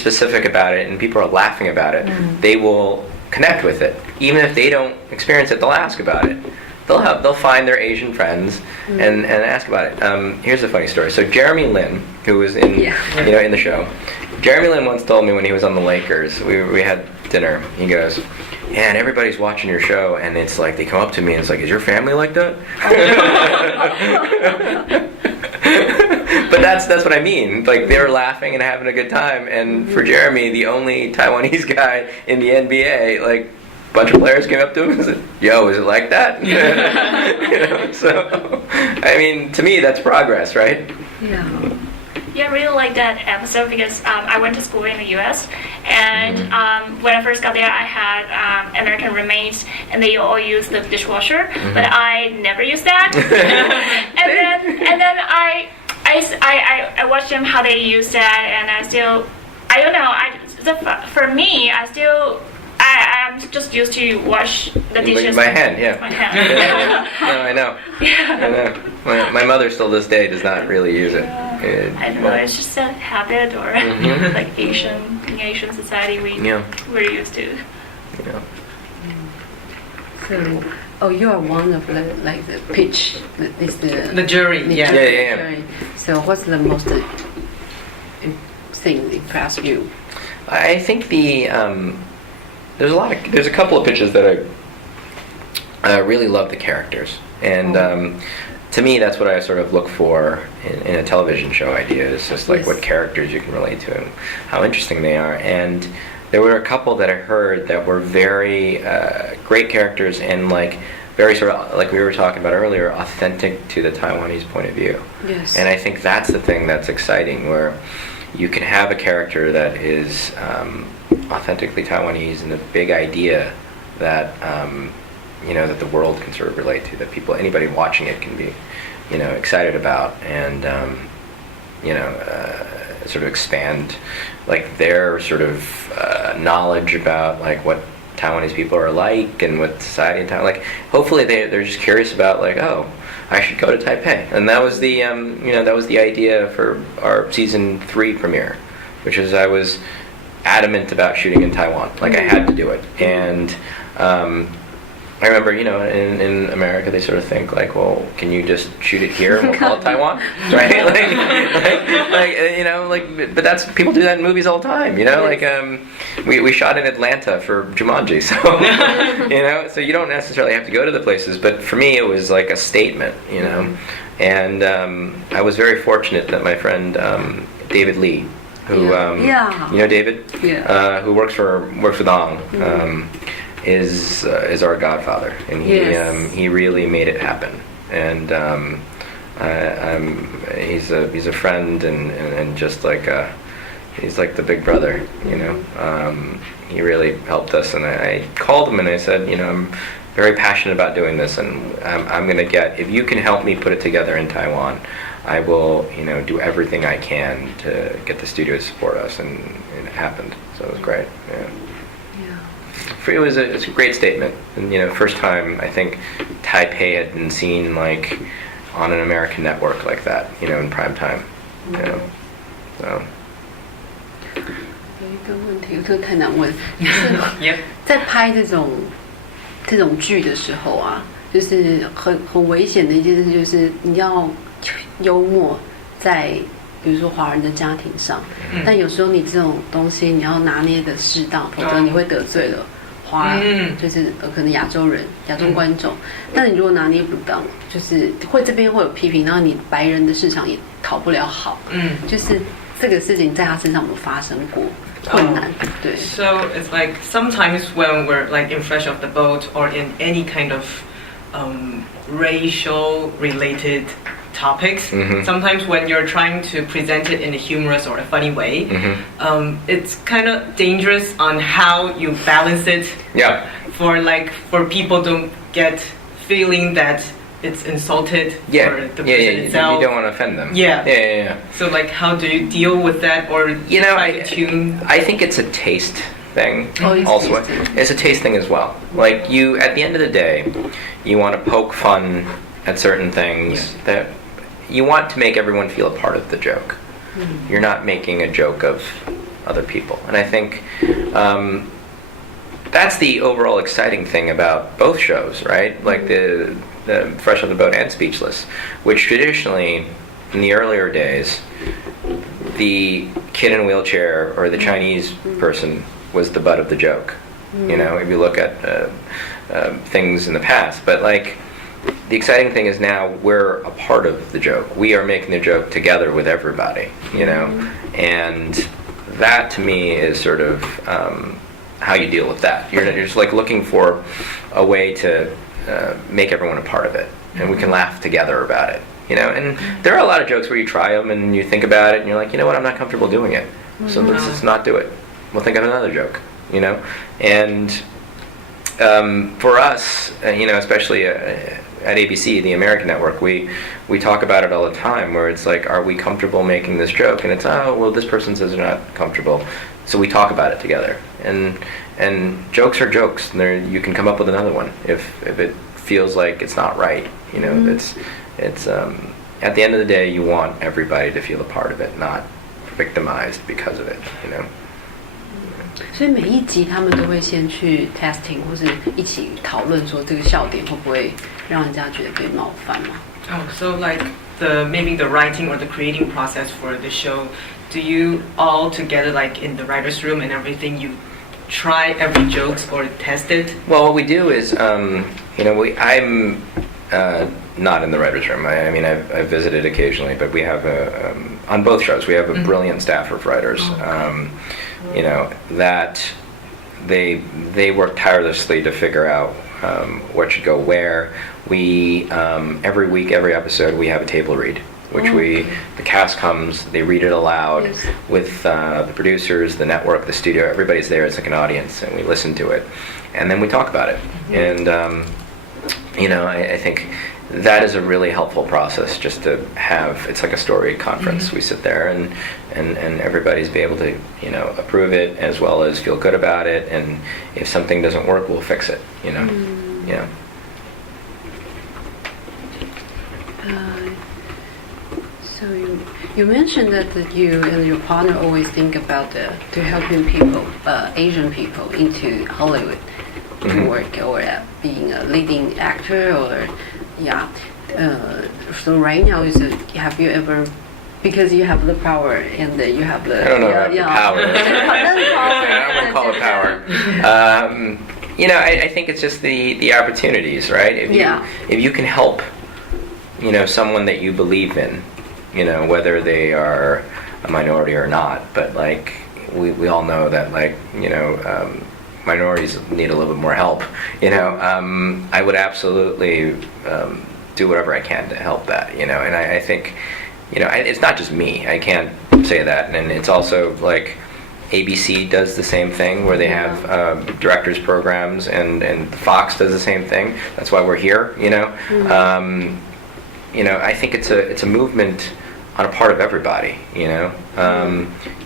specific about it and people are laughing about it, they will connect with it. Even if they don't experience it, they'll ask about it. They'll find their Asian friends and ask about it. Here's a funny story. So Jeremy Lin, who was in in the show, Jeremy Lin once told me when he was on the Lakers, we had dinner. He goes, "And everybody's watching your show, and it's like they come up to me and it's like, is your family like that?" But that's what I mean. Like, they were laughing and having a good time, and for Jeremy, the only Taiwanese guy in the NBA, like, a bunch of players came up to him and said, "Yo, is it like that?" So, I mean, to me, that's progress, right? Yeah. Yeah, I really like that episode because I went to school in the U.S. and when I first got there, I had American roommates, and they all use the dishwasher, but I never used that. and then I watched them how they use that, and I don't know. For me, I'm just used to wash the dishes by hand. Yeah. My hand. No, I know. Yeah. I know. My mother still this day does not really use it. I don't know. It's just a habit, or like in Asian society, we're used to. Yeah. So, you are one of the pitch. Is the jury? Yeah. Jury. So, what's the most thing that impressed you? I think there's a couple of pitches that I really love the characters, and to me that's what I sort of look for in a television show idea. Is just like what characters you can relate to and how interesting they are. And there were a couple that I heard that were very great characters and like very sort of, like we were talking about earlier, authentic to the Taiwanese point of view. Yes. And I think that's the thing that's exciting, where you can have a character that is authentically Taiwanese and a big idea that that the world can sort of relate to, that anybody watching it can be excited about, and sort of expand like their sort of knowledge about like what Taiwanese people are like and what society in Taiwan, like hopefully they're just curious about like, oh, I should go to Taipei. And that was the that was the idea for our season 3 premiere, which is I was adamant about shooting in Taiwan. Like I had to do it. And I remember, in America they sort of think like, well, can you just shoot it here and we'll call it Taiwan, right? But that's, people do that in movies all the time, Like we shot in Atlanta for Jumanji, so so you don't necessarily have to go to the places. But for me, it was like a statement, And I was very fortunate that my friend David Lee, who David, who works with Ong. Is our godfather, and he really made it happen, and he's a friend and just like he's like the big brother, he really helped us. And I called him and I said, I'm very passionate about doing this, and I'm gonna if you can help me put it together in Taiwan, I will do everything I can to get the studio to support us, and it happened. So it was great. It's a great statement, and first time I think Taipei had been seen like on an American network like that, in prime time. So. 有一个问题，这个太难问。就是在拍这种剧的时候啊，就是很危险的一件事，就是你要幽默在比如说华人的家庭上，但有时候你这种东西你要拿捏的适当，否则你会得罪了就是可能亚洲人、亚洲观众。但你如果拿捏不当，就是这边会有批评，然后你白人的市场也讨不了好。就是这个事情在他身上有发生过困难，对。So it's like sometimes when we're like in Fresh Off the Boat or in any kind of racial related topics, sometimes when you're trying to present it in a humorous or a funny way, it's kind of dangerous on how you balance it. For people don't get feeling that it's insulted for the person itself. You don't want to offend them. So like, how do you deal with that, or I think it's a taste thing. Also, it's a taste thing as well. Like at the end of the day, you want to poke fun at certain things that you want to make everyone feel a part of the joke. You're not making a joke of other people. And I think that's the overall exciting thing about both shows, right? Like the Fresh on the Boat and Speechless, which traditionally, in the earlier days, the kid in a wheelchair or the Chinese person was the butt of the joke. You know, if you look at things in the past. But like, the exciting thing is now we're a part of the joke. We are making the joke together with everybody, you know? And that to me is sort of how you deal with that. You're just like looking for a way to make everyone a part of it. And we can laugh together about it, you know? And there are a lot of jokes where you try them and you think about it and you're like, you know what, I'm not comfortable doing it. So let's just not do it. We'll think of another joke, you know? And for us, you know, especially at ABC, the American network, we talk about it all the time, where it's like, are we comfortable making this joke? And it's, oh, well, this person says they're not comfortable, so we talk about it together. And jokes are jokes. And you can come up with another one if it feels like it's not right. You know, it's at the end of the day, you want everybody to feel a part of it, not victimized because of it. You know. 所以每一集他们都会先去 testing 或是一起讨论说这个笑点会不会让人家觉得被冒犯吗？ Oh, so like maybe the writing or the creating process for the show, do you all together, like in the writer's room and everything, you try every jokes or test it? Well, what we do is, you know, I'm not in the writer's room. I mean, I've visited occasionally, but we have on both shows we have a brilliant staff of writers. You know, that they work tirelessly to figure out what should go where. We every week, every episode, we have a table read, which the cast comes, they read it aloud with the producers, the network, the studio. Everybody's there. It's like an audience, and we listen to it, and then we talk about it. And you know, I think that is a really helpful process, just to have. It's like a story conference. We sit there and everybody's be able to, you know, approve it as well as feel good about it. And if something doesn't work, we'll fix it. You know, yeah. So you mentioned that you and your partner always think about to helping people, Asian people, into Hollywood to work or being a leading actor or so right now have you ever, because you have the power and you have the I don't know about the power. I wouldn't call it power. You know, I think it's just the opportunities, right? If you can help, you know, someone that you believe in, you know, whether they are a minority or not, but like we all know that, like, you know, minorities need a little bit more help, you know. I would absolutely do whatever I can to help that, you know. And I think, you know, it's not just me. I can't say that. And it's also like ABC does the same thing, where they have directors programs, and Fox does the same thing. That's why we're here, you know. You know, I think it's a movement on a part of everybody, you know.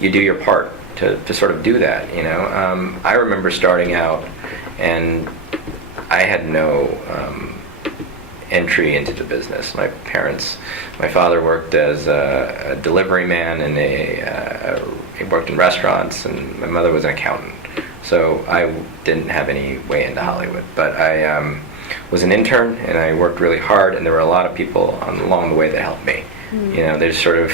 You do your part to sort of do that, you know. I remember starting out, and I had no entry into the business. My father worked as a delivery man, and he worked in restaurants, and my mother was an accountant. So I didn't have any way into Hollywood, but I was an intern, and I worked really hard, and there were a lot of people along the way that helped me. You know, there's sort of,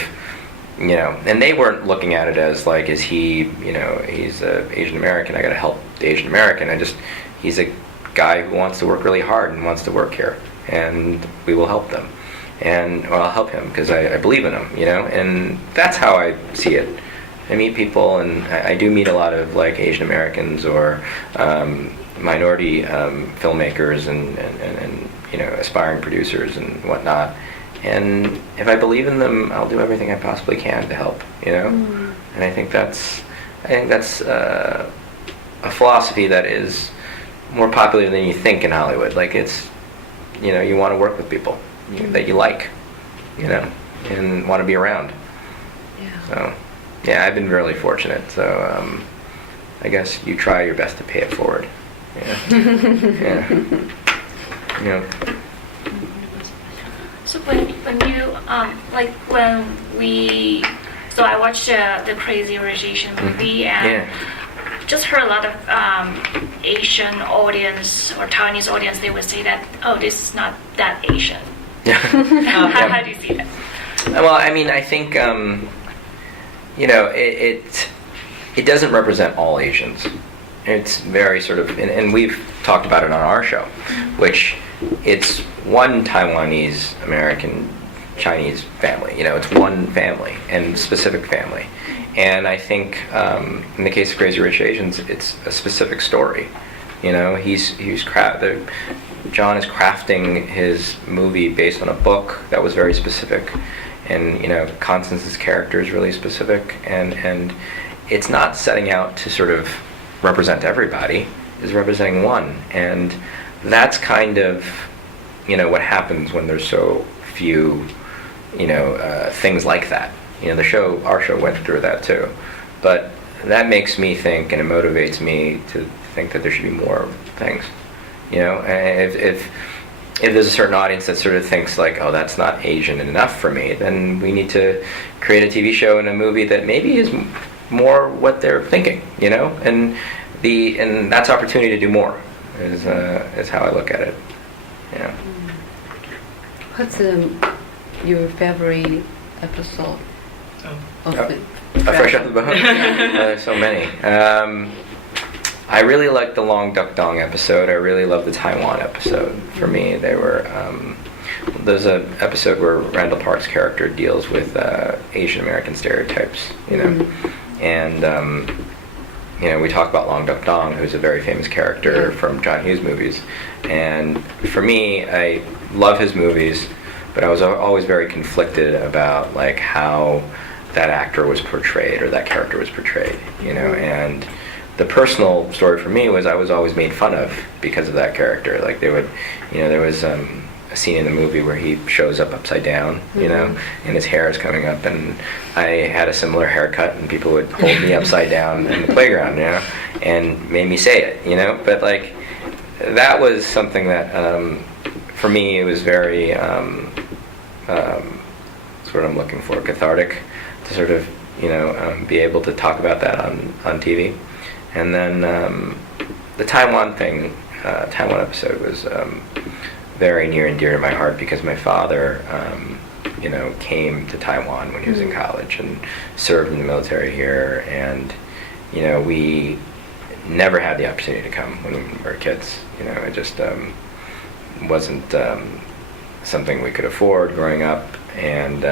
you know, and they weren't looking at it as like, is he, you know, he's Asian American, I gotta help the Asian American. He's a guy who wants to work really hard and wants to work here, and we will help them. And well, I'll help him because I believe in him, you know, and that's how I see it. I meet people, and I do meet a lot of like Asian Americans or minority filmmakers and you know, aspiring producers and whatnot. And if I believe in them, I'll do everything I possibly can to help, you know. And I think that's a philosophy that is more popular than you think in Hollywood. Like, it's, you know, you want to work with people that you like, you know, and want to be around. So yeah, I've been really fortunate. So I guess you try your best to pay it forward. Yeah. So when you when we So I watched the Crazy Rich Asian movie and just heard a lot of Asian audience or Taiwanese audience. They would say that, oh, this is not that Asian. Yeah. How do you see that? Well, I mean, I think it doesn't represent all Asians. It's very sort of, and we've talked about it on our show, which it's one Taiwanese American Chinese family. It's one family and specific family. And I think in the case of Crazy Rich Asians, it's a specific story. John is crafting his movie based on a book that was very specific, and Constance's character is really specific, and it's not setting out to sort of represent everybody. It's representing one, and that's kind of what happens when there's so few things like that. Our show went through that too, but that makes me think, and it motivates me to think that there should be more things. And if there's a certain audience that sort of thinks like, oh, that's not Asian enough for me, then we need to create a TV show and a movie that maybe is more what they're thinking, and that's opportunity to do more is how I look at it. Yeah. What's your favorite episode of Fresh Off the Boat? There's so many. I really liked the Long Duck Dong episode. I really loved the Taiwan episode. For me, they were. There's an episode where Randall Park's character deals with Asian American stereotypes, and we talk about Long Duck Dong, who's a very famous character from John Hughes movies. And for me, I love his movies, but I was always very conflicted about like how that actor was portrayed or that character was portrayed, and the personal story for me was I was always made fun of because of that character. Like they would, there was a scene in the movie where he shows up upside down, and his hair is coming up, and I had a similar haircut, and people would hold me upside down in the playground, and made me say it, but like that was something that for me it was very sort of I'm looking for cathartic to sort of be able to talk about that on TV. And then the Taiwan episode was very near and dear to my heart because my father, came to Taiwan when he was in college and served in the military here, and we never had the opportunity to come when we were kids. It just wasn't something we could afford growing up, and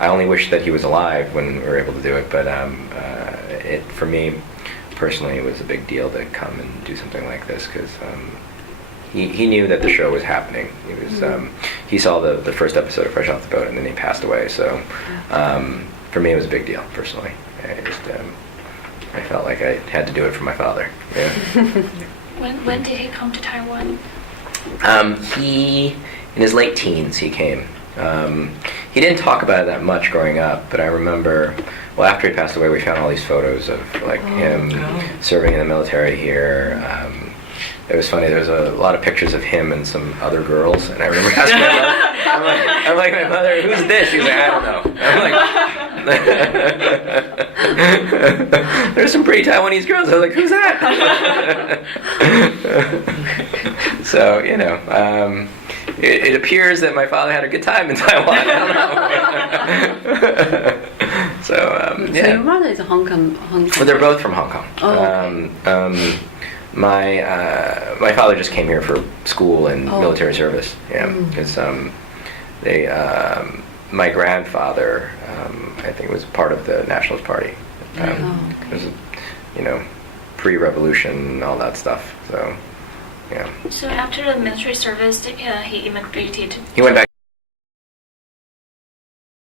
I only wish that he was alive when we were able to do it. But for me personally, it was a big deal to come and do something like this because he knew that the show was happening. He saw the first episode of Fresh Off the Boat, and then he passed away. So for me, it was a big deal personally. I felt like I had to do it for my father. Yeah. When did he come to Taiwan? In his late teens, he came. He didn't talk about it that much growing up, but I remember, after he passed away, we found all these photos of him serving in the military here. It was funny. There was a lot of pictures of him and some other girls, and I remember asking my mother, I'm like, my mother, who's this? She's like, I don't know. I'm like, there's some pretty Taiwanese girls. I was like, who's that? So, it appears that my father had a good time in Taiwan. I don't know. So your mother is Hong Kong. Well, they're both from Hong Kong. Oh, okay. My father just came here for school and military service. Yeah, because my grandfather, I think, was part of the Nationalist Party. It was, pre-revolution, all that stuff. So, yeah. So after the military service, he immigrated. He went back.